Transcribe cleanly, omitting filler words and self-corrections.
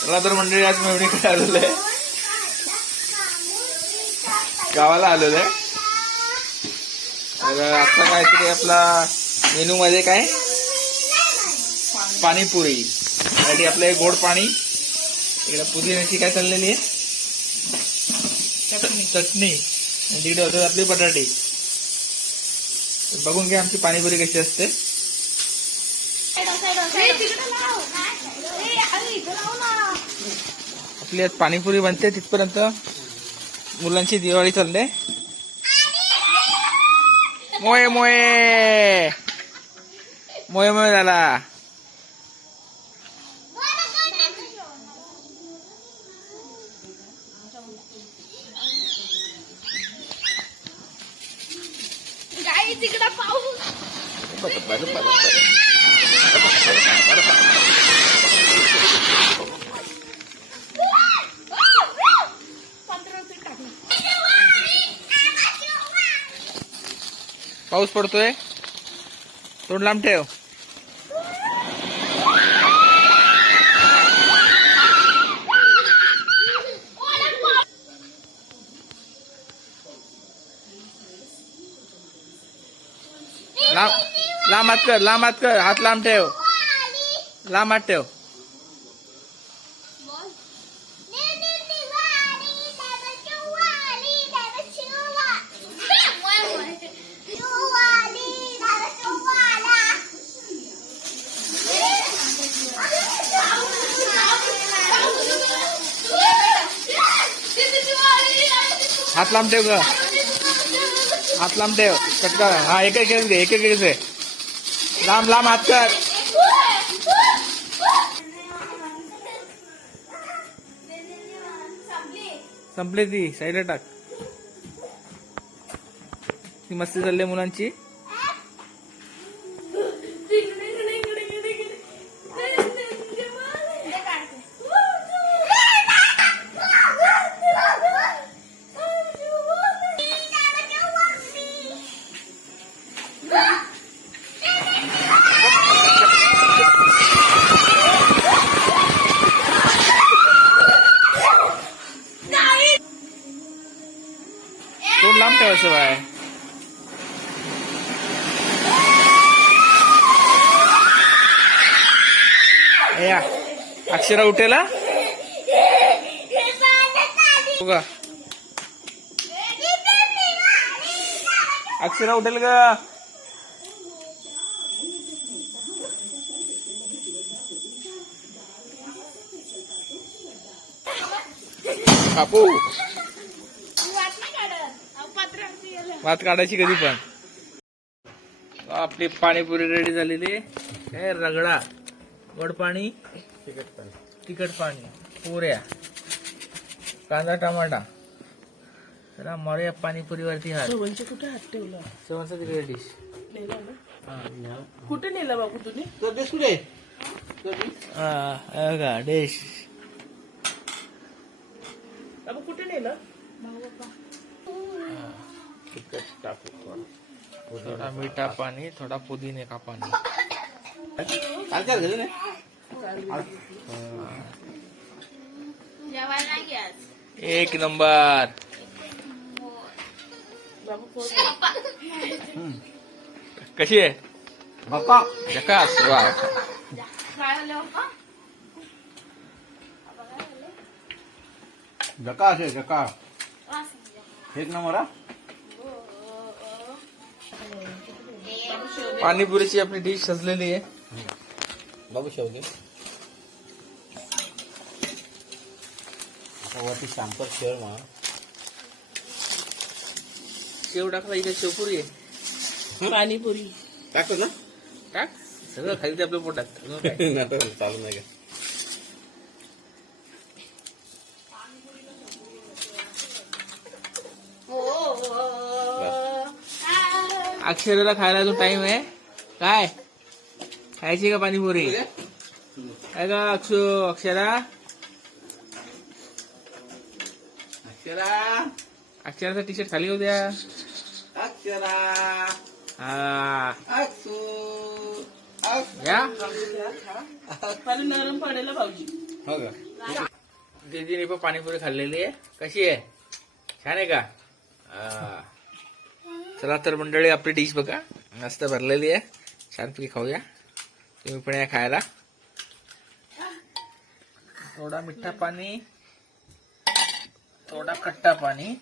चला तर मंडळी, आज मेवणीकडे आलेलो आहे, गावाला आलेलो आहे. तर आजचा काहीतरी आपला मेनू मध्ये काय, पाणीपुरी साठी आपलं गोड पाणी, इकडे पुदिन्याची काय चाललेली आहे चटणी, आणि तिकडे होतात आपले बटाटे. बघून घ्या आमची पाणीपुरी कशी असते. आपली आज पाणीपुरी बनते, तिथपर्यंत मुलांची दिवाळी चालते. मोये मोये मोये मोये झाला. तिकडे पाऊस. पाऊस पडतोय, तोंड लांब ठेव. लांब हात कर, लांब हात कर, हात लांब ठेव, लांब हात ठेव. हात लांब ठेव ग, हात लांब ठेव. कटका, हा एक एक घे, एक एक घे, लांब लांब हात कर. संपले, ती साईडला टाक. ती मस्ती चालली मुलांची. तोंड लांब ठेवायचं बाय. या अक्षरा उठेल का, अक्षरा उठेल का. कापू भात काढायची कधी पण. आपली पाणीपुरी रेडी झालेली आहे. रगडा, गोड पाणी, तिखट पाणी, पुऱ्या, कांदा टमाटा. जरा मारूया पाणीपुरीवरती हात. कुठे हात ठेवला, शेवटचा तिकडे डिश कुठे नेला बाबू तुम्ही. का डिश बाबू कुठे नेलं. थोडा मीठा पाणी, थोडा पुदिने का पाणी. एक नंबर. कशी आहे बाप्पा, झकास. वा, झकास आहे, झकास, एक नंबर. पाणीपुरीची आपली डिश सजलेली आहे. बाबू शेवगे वरती शांपर शेळ मा शेव टाकला, इथे शेवपुरी आहे. पाणीपुरी टाकतो ना, टाक सगळं खाली आपल्या पोटात. चालू नाही का. अक्षराला खायला जो टाइम आहे, काय खायची का पाणीपुरी, काय का अक्षरा. अक्षराचा टी शर्ट खाली होऊ द्या. अक्षरा, हा अक्षू, या नरम पडेल भाऊजी. हो का दीदीने पण पाणीपुरी खाल्लेली आहे. कशी आहे? छान आहे का? चला तर मंडळी आपली डिश बघा मस्त भरलेली आहे. छानपैकी खाऊया. तुम्ही पण या खायला. थोडा मिठा पाणी, थोडा खट्टा पाणी.